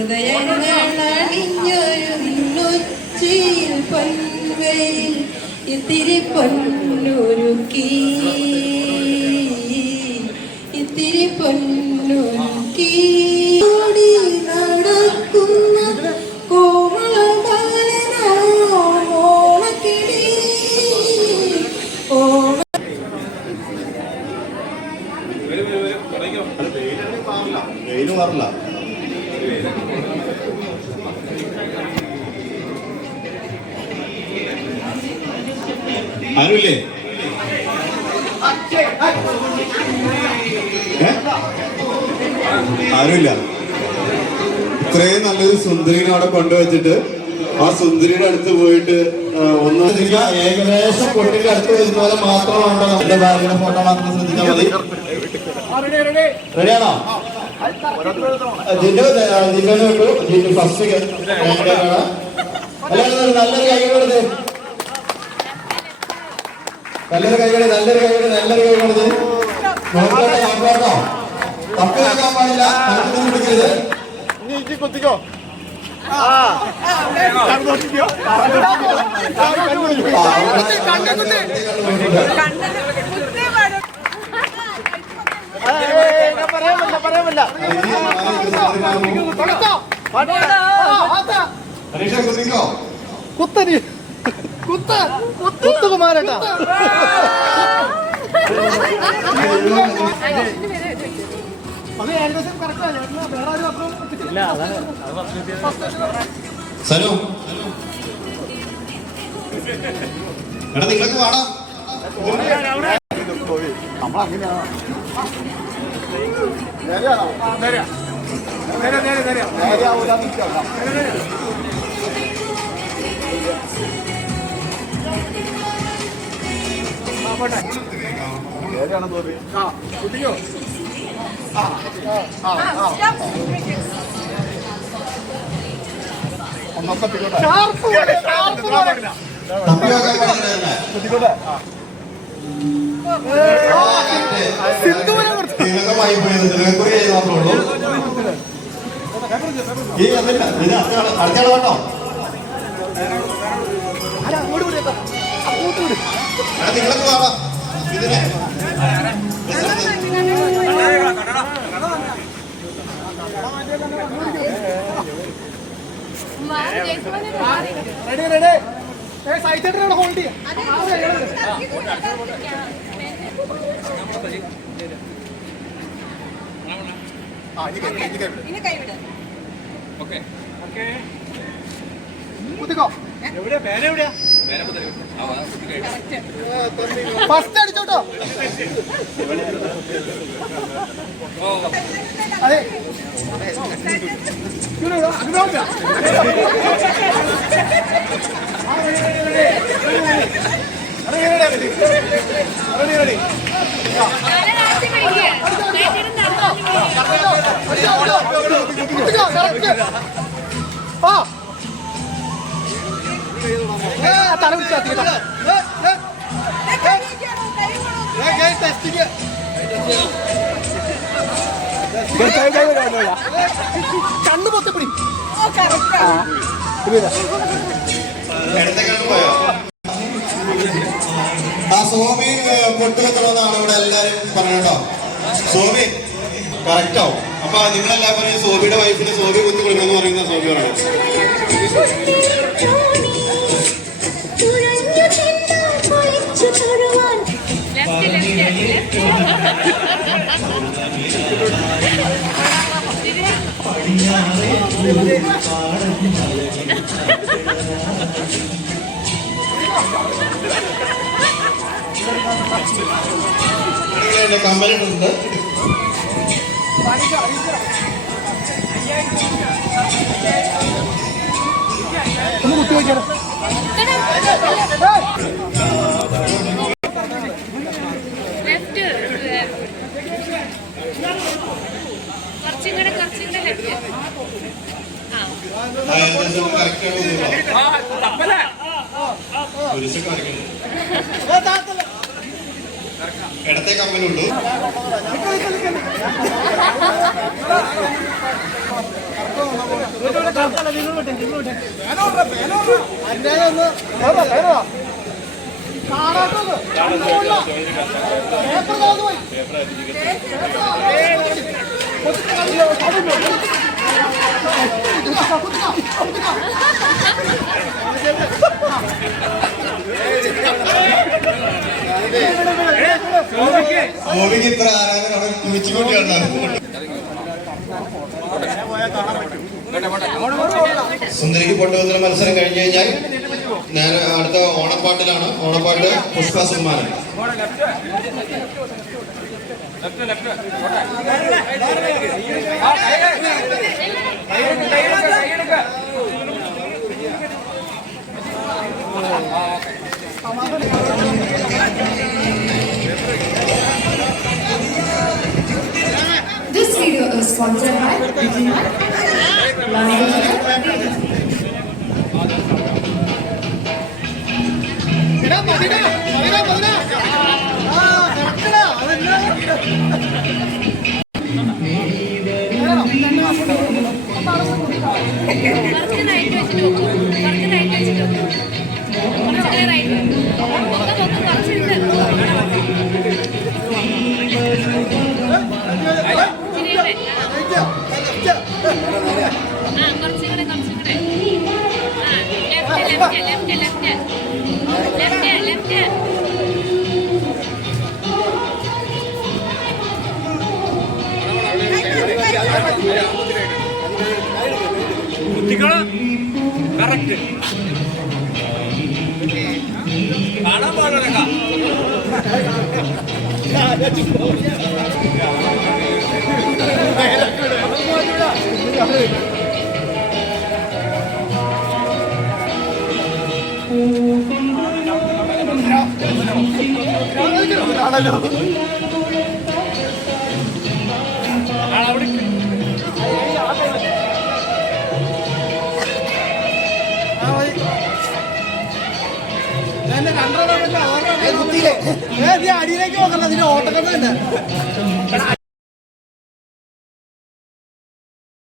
ഹൃദയങ്ങളണിഞ്ഞൊരു ഉച്ചയിൽ പൊൻവയിൽ ഇത്തിരി പൊന്നുരുക്കി ഇത്തിരി പൊന്നുരുക്കി നടക്കുന്ന കോമള ഓണക്കിളി വെയില് മാറില്ല. ആരുമില്ലേ? ആരുമില്ല. ഇത്രയും നല്ലൊരു സുന്ദരിനെ അവിടെ കൊണ്ടുവച്ചിട്ട് ആ സുന്ദരിയുടെ അടുത്ത് പോയിട്ട് ഒന്ന് ഏകദേശം പൊട്ടിന്റെ അടുത്ത് വരുന്ന പോലെ മാത്രമാണ് നമ്മുടെ ഭാര്യയുടെ ഫോട്ടോ മാത്രം ശ്രദ്ധിച്ചാൽ മതി. റെഡിയാണോ? ഫസ്റ്റ് നല്ലൊരു കൈകളുടെ നല്ലൊരു കൈകളി നല്ലൊരു കൈകളി നല്ലൊരു കൈകളുടെ നോക്കോട്ടോ നോക്കോട്ടോ തപ്പ് കേൾക്കാൻ പാടില്ല. പിടിക്കരുത്. കുത്തിക്കോ കുത്തരി കുത്തുകുമാരട്ടാ സനു എടാ നിങ്ങൾക്ക് പാടാം. നമ്മളങ്ങനെയാണോ? അടുത്തോ നിങ്ങളൊക്കെ പാടാം. ഇതിനെ ഹോൾഡ് ചെയ്യാം. ഫസ്റ്റ് അടിച്ചോട്ടോ. അതെ തല കണ്ണു പൊത്തപ്പിടി. ആ സോമി പൊട്ടുകെത്തണമെന്നാണ് ഇവിടെ എല്ലാരും പറഞ്ഞോ. സോമി കറക്റ്റ് ആവും. അപ്പൊ നിങ്ങളെല്ലാം പറയും സോബിയുടെ വൈഫിന് സോബി കുത്തി കൊടുക്കണമെന്ന് പറയുന്ന സോബി പറയണം. കമ്മലുണ്ട്. ഒന്ന് കുത്തി വയ്ക്കണം. ഇടത്തെ കമ്മലുണ്ട്. ഗോപിക്ക് ഇത്ര ആരാധന അവിടെ കുഴിച്ചുകൊണ്ടിരുന്നു. സുന്ദരിക്ക് പൊട്ടുകുത്തൽ മത്സരം കഴിഞ്ഞു കഴിഞ്ഞാൽ ഞാൻ അടുത്ത ഓണപ്പാട്ടിലാണ്. ഓണപ്പാട്ട് പുഷ്പ സമ്മാനം. This video is sponsored by Digimon. Correct കാണാൻ പാടില്ല. അടിയിലേക്ക് നോക്കണ്ട, അതിന്റെ ഓട്ടം തന്നെ